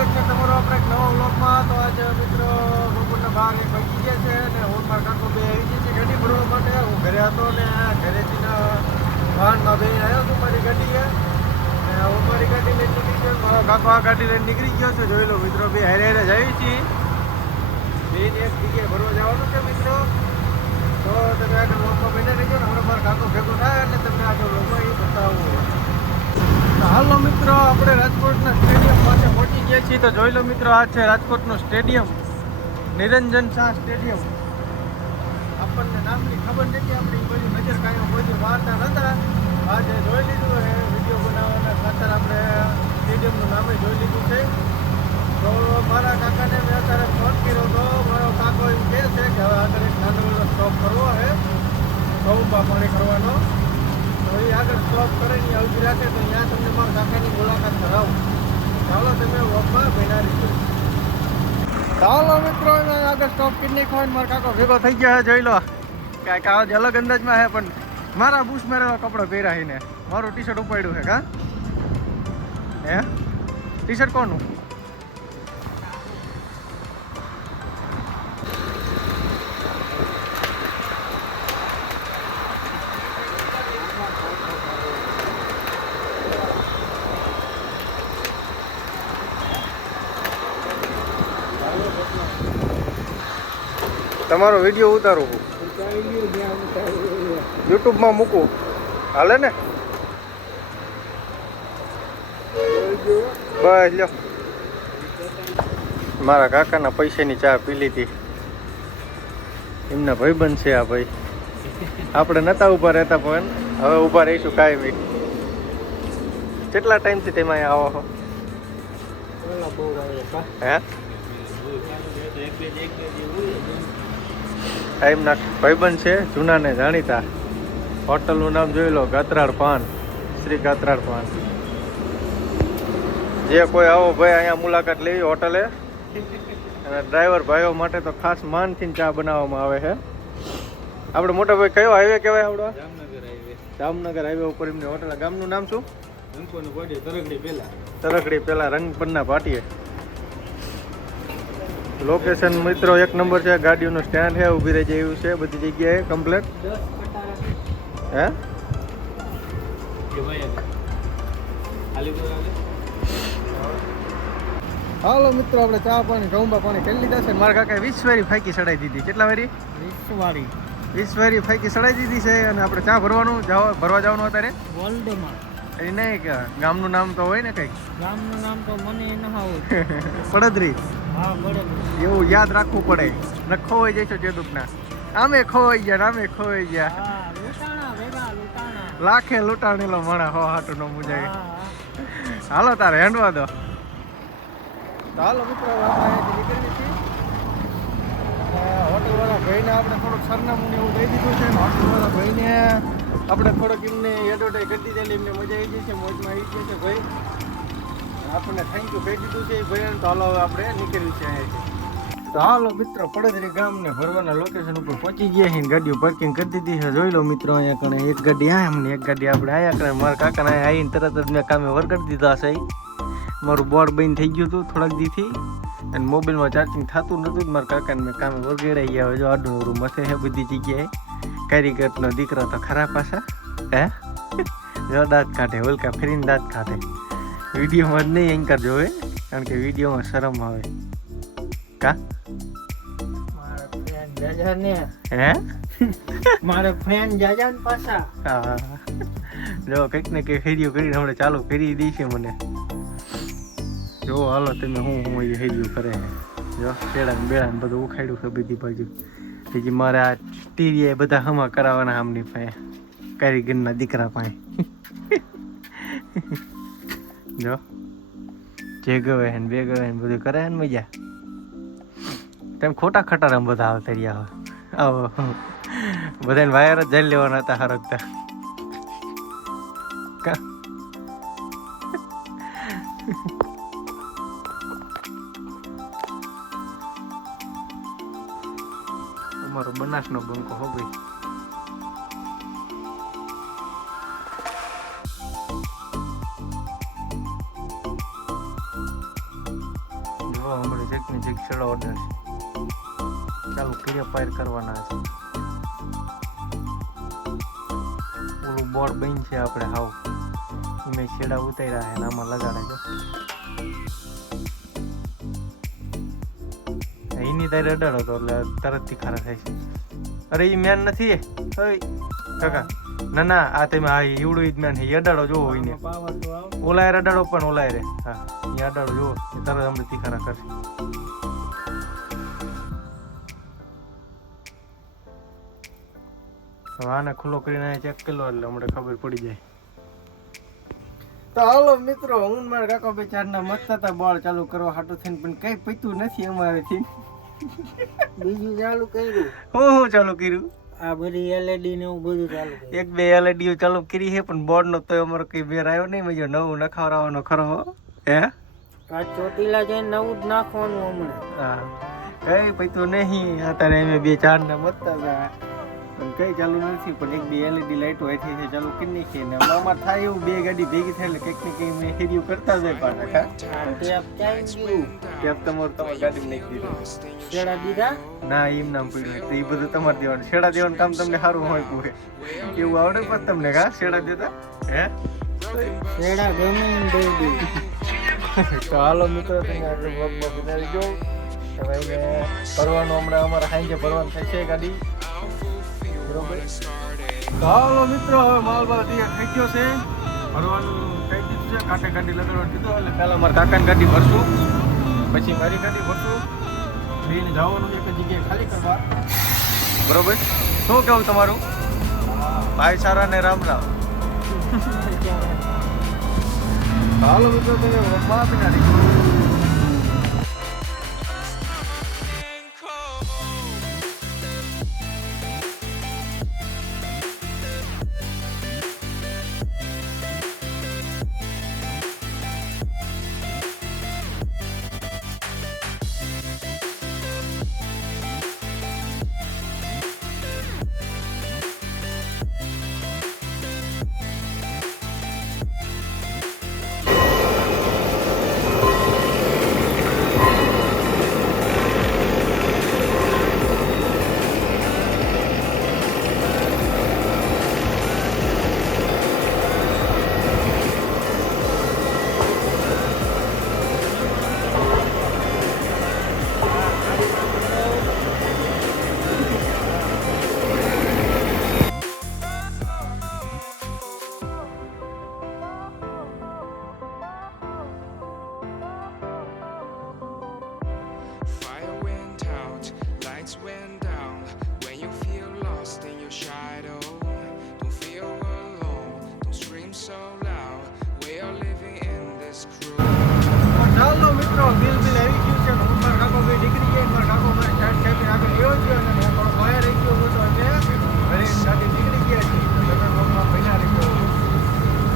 સ્વાગત છે તમારો આપણે એક નવા વ્લોગમાં. તો આજે મિત્રો બપોરના 12 વાગી ગયા છે અને હું મારા કાકો બે આવી ગયા છે ગાડી ભરવા માટે. હું ઘરે હતો ને ઘરેથી વાહનમાં બે આવ્યો છું મારી ગાડીએ અને હું મારી ગાડી લઈને નીકળી ગયો. મારો કાકો આ ગાડી લઈને નીકળી ગયો છે. જોઈ લો મિત્રો, બે હારે હારે જઈએ છીએ. બેને એક જગ્યાએ ભરવા જવાનું છે મિત્રો. તો તમે આગળ વ્લોગમાં બને રહેજો ને હમણાં મારા કાકો ભેગો થાય એટલે તમને આગળ વ્લોગમાં એ બતાવું. હાલો મિત્રો, આપણે રાજકોટના સ્ટેડિયમ પાસે પહોંચી ગયા છીએ. તો જોઈ લો મિત્રો, આ છે રાજકોટનું સ્ટેડિયમ, નિરંજન શાહ સ્ટેડિયમ. આપણને નામની ખબર નથી, આપણે એ બધી નજર કાંઈ કોઈ મારતા નહોતા. આજે જોઈ લીધું છે વિડીયો બનાવવાના ખાતર, આપણે સ્ટેડિયમનું નામે જોઈ લીધું છે. તો મારા કાકાને મેં અત્યારે ફોન કર્યો તો મારો કાકો એમ કહે છે કે હવે આગળ એક નાનો એવો સ્ટોપ કરવો છે, ગૌબા પાણી કરવાનો. તો એ આગળ સ્ટોપ કરીને ઉભી રાખે તો ત્યાં તમને મારા કાકાની મુલાકાત કરાવું. ચાલો તમે વોકમાં બન્યા રહીજો. ચાલો મિત્રો, આગળ સ્ટોપ કરી નાખો. મારા કાકો ભેગો થઈ ગયા છે. જોઈ લો, કાંઈક આવા અલગ અંદાજમાં છે, પણ મારા બૂસ મારેલા કપડાં પહેર્યા ને મારું ટી શર્ટ ઉપાડ્યું છે. કા હે ટી શર્ટ કોનું? તમારો વિડીયો ઉતારું છું, યુટ્યુબમાં મૂકું, હાલે ને? બસ લો, મારા કાકાના પૈસાની ચા પી લીધી. એમના ભાઈબંધ છે આ ભાઈ. આપણે નહોતા ઊભા રહેતા પણ હવે ઊભા રહીશું કાંઈ. કેટલા ટાઈમથી તમે અહીંયા આવો છો? હે ટાઈમના ભાઈબંધ છે, જૂના ને જાણીતા. હોટલનું નામ જોઈ લો, ગાત્રાળ પાન, શ્રી ગાત્રાળ પાન. જે કોઈ આવો ભાઈ અહીંયા મુલાકાત લેવી હોટલે. અને ડ્રાઈવર ભાઈઓ માટે તો ખાસ માનથી ચા બનાવવામાં આવે છે. આપણે મોટા ભાઈ કયો હાઈવે કહેવાય આપણો? જામનગર હાઈવે ઉપર એમની હોટલ. ગામનું નામ શું? તરખડી પેલા રંગપરના પાટીએ. લોકેશન મિત્રો એક નંબર છે. ગાડીઓનું સ્ટેન્ડ છે, ઊભી રહી જાય એવું છે બધી જગ્યાએ કમ્પ્લેટ. હે હાલો મિત્રો, આપણે ચા પાણી ઘઉંબા પાણી કરી લીધા છે. મારા કાકાએ 20 વારી ફાંકી ચડાવી દીધી. કેટલા વારી? 20 વારી ફાંકી ચડાવી દીધી છે. અને આપણે ચા ભરવા જવાનું અત્યારે વર્લ્ડમાં. એ નહીં કે ગામનું નામ તો હોય ને કંઈક? ગામનું નામ તો મને ન આવડે. પડદરી. હા, પડદરી. એવું યાદ રાખવું પડે, ન ખોવાઈ જઈશું જેદુકના. આમે ખોવાઈ ગયા, આમે ખોવાઈ ગયા. લાખે લૂંટાણેલો માણા હો હાટું નો મુજાય. હાલો તારે હેંડવા દો. હાલો મિત્રો, આપણે નીકળી છીએ. હોટલવાળા ભાઈને આપણે થોડુંક સરનામું એવું દઈ દીધું છે. હોટલવાળા ભાઈને આપણે થોડોક એમને એડવર્ટાઈઝ કરી દીધેલી, એમને મજા આવી ગઈ છે, મોજમાં આવી ગઈ છે ભાઈ. આપણને થેન્ક યુ કહી દીધું છે એ ભાઈને. તો હાલો હવે આપણે નીકળ્યું છે અહીંયાથી. તો હાલો મિત્રો, પડદરી ગામને ભરવાના લોકેશન ઉપર પહોંચી ગયા છીએ. ગાડીઓ પાર્કિંગ કરી દીધી છે. જોઈ લો મિત્રો, અહીંયા કણે એક ગાડી આ એમને એક ગાડી આપણે આયા કરે. મારા કાકાને આવીને તરત જ મેં કામે વરગાડી દીધા છે. મારું બોર્ડ બંધ થઈ ગયું હતું થોડાક દીથી અને મોબાઈલમાં ચાર્જિંગ થતું નહોતું. મારા કાકાને મેં કામે વરગાડી ગયા. જો આડું ઓરું મથે છે બધી જગ્યાએ. કારીગરનો દીકરો તો ખરા પાછા. હે જો દાંત કાઢે, ઓલકા ફરીને દાંત કાઢે. વિડીયોમાં જ નહીં એન્કર જોવે, કારણ કે વિડીયોમાં શરમ આવે. કા હે મારે ફ્રેન્ડ જાજા ને પાછા. હા, જો કંઈક ને કંઈક હેરિયું કરીને હમણાં ચાલુ કરી દઈશે મને. જો હાલો તમે હું એ હેરિયું કરે. જો પેડા ને બેડા ને બધું ઉખાડ્યું છે બધી બાજુ. હજી મારે આ ટીવી બધા હમા કરાવવાના આમની પાસે, કારીગરના દીકરા પાસે. જો જે ગવે ને બે ગવે ને બધું કરે ને મજા. તેમ ખોટા ખટારામ બધા આવતા રહ્યા આવો. બધાને વાયર જ જઈ લેવાના હતા હરકતા. અમારો બનાસનો બંકો હો ભાઈ. જો હમણાં ચેક ને ચેક ચડાવવાના છે. ચાલુ કરીએ ફાયર કરવાના છે. ઓલું બોર્ડ બંધ છે આપણે હાવ એમાં છેડા ઉતાર્યા છે ને આમાં લગાડે છે. એની તારે અડાડો તો એટલે તરત થી ખારા થાય છે. અરે એ મેન નથી કાકા. ના ના આ તમે હા એવડું જ મેન છે. અડાડો જોવો એને ઓલાય અડાડો પણ ઓલાય રે. હા એ અડાડો જોવો તરત અમને તીખારા કરશે. આને ખુલ્લો કરીને ચેક કર્યો એટલે હમણાં ખબર પડી જાય. તો હાલો મિત્રો, હું મારા કાકા ભાઈ ચારના મસ્ત હતા બોળ ચાલુ કરવા હાટું થઈને, પણ કઈ પીતું નથી અમારેથી. બીજું ચાલુ કર્યું. હું ચાલુ કર્યું? આ બધી એલઈડી ને એવું બધું ચાલુ કર્યું. એક બે એલઈડી ચાલુ કરી છે પણ બોર્ડ નો તો અમારો કઈ બેર આવ્યો નહીં. મજો નવું નખાવવાનો ખરો હે. આ ચોટીલા જઈને નવું જ નાખવાનું હમણાં. હા કઈ પૈતું નહીં. અત્યારે અમે બે ચારના મત હતા પણ કઈ ચાલુ નથી. પણ એક બે એલઈડી લાઈટો અહીંથી છે ચાલુ કરી નાખીએ ને અમાર થાય એવું બે ગાડી ભેગી થાય એટલે કંઈક ને કંઈક મેં હેરિયું કરતા જાય પાછા. ટેપ ક્યાં ગયું? ટેપ તમારી ગાડીમાં નાખી દીધું. શેડા દીધા? ના એમ નામ પડ્યું તો એ બધું તમારે દેવાનું. શેડા દેવાનું કામ તમને સારું હોય પૂરે એવું આવડે પણ તમને કા શેડા દેતા હે? શેડા ગમે એમ દઈ દઉં. તો હાલો મિત્રો, તમે આગળ બ્લોગમાં બનાવી દો. હવે એને ભરવાનું હમણાં અમારે સાંજે ભરવાનું થશે ગાડી. બરોબર. તો હાલો મિત્રો, હવે માલ બાલ તૈયાર થઈ ગયો છે. ભરવાનું કહી દીધું છે. કાંઠે ગાડી લગાડવાનું કીધું એટલે પહેલાં મારા કાકાની ગાડી ભરશું, પછી મારી ગાડી ભરશું. બેને જવાનું એક જગ્યાએ ખાલી કરવા. બરોબર. શું કેવું તમારું? ભાઈ સારા ને રામ રામ. હાલો મિત્રો, તમે રમવા આપી નાખી. ચાલો મિત્રો, બિલ આવી ગયું છે. હું મારા કાકો ભાઈ નીકળી ગયા. મારા કાકો